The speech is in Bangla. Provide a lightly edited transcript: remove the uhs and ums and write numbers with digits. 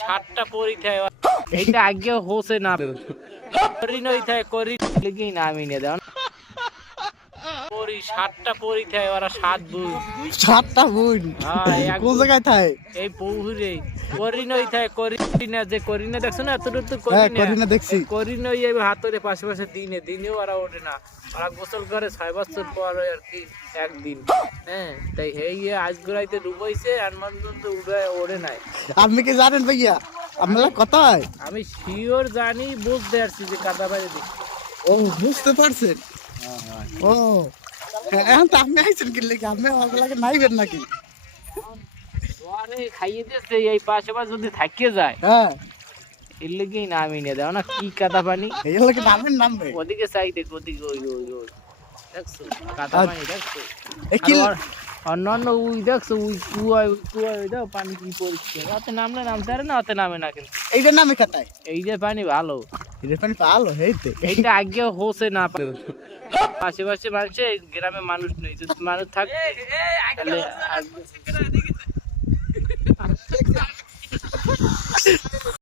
সাতটা পরীক্ষায় এইটা আগে হোসে না করি নই থাকে করি লিখি না আমি নিয়ে দাও পরি সাতটা পরীক্ষায় ওরা সাত বুঝ সাতটা বোন হ্যাঁ কোন জায়গায় থাকে? এই পৌহুরে করি নই থাকে করি না যে করি না দেখছো না এতটুকু তো হ্যাঁ করি করি না দেখছি। করি নই এই হাতরে পাশে পাশে দিনেও ওরা ওঠে না ওরা গোসল করে 6 বছর পর আর কি একদিন হ্যাঁ তাই এই আজ গোড়াইতে ডুবাইছে আর মানুষ তো ওড়ে নাই। আপনি কি জানেন ভাইয়া আপনারা কোথায়? আমি শিওর জানি বুঝতে পারছি যে কাদা বাড়ি দিচ্ছি। ও বুঝতে পারছেন? ও এখন তো আপনি আইছেন কি লেগে আপনি ওগুলাকে নাইবেন নাকি? আরে খাইয়ে দিচ্ছে এই পাশে পাশে যদি থাকিয়ে যায় হ্যাঁ এর লেগেই না আমি নিয়ে দেও না কি কাদা পানি এই লোকে নামেন নামবে ওদিকে চাই দেখ ওদিকে ওই ওই ওই দেখছো কাদা পানি দেখছো এ কি অন্যান্য ওই দেখছো ওই কুয়ায় কুয়ায় ওই দেখো পানি কি পরিষ্কার ওতে নামলে নামতে পারে না ওতে নামে না কিন্তু এইটার নামে কাটায় এই যে পানি ভালো এটা পানি ভালো হইতে এইটা আগে হোসে না পাশে পাশে মানুষে গ্রামে মানুষ নেই যদি মানুষ থাকে তাহলে আগে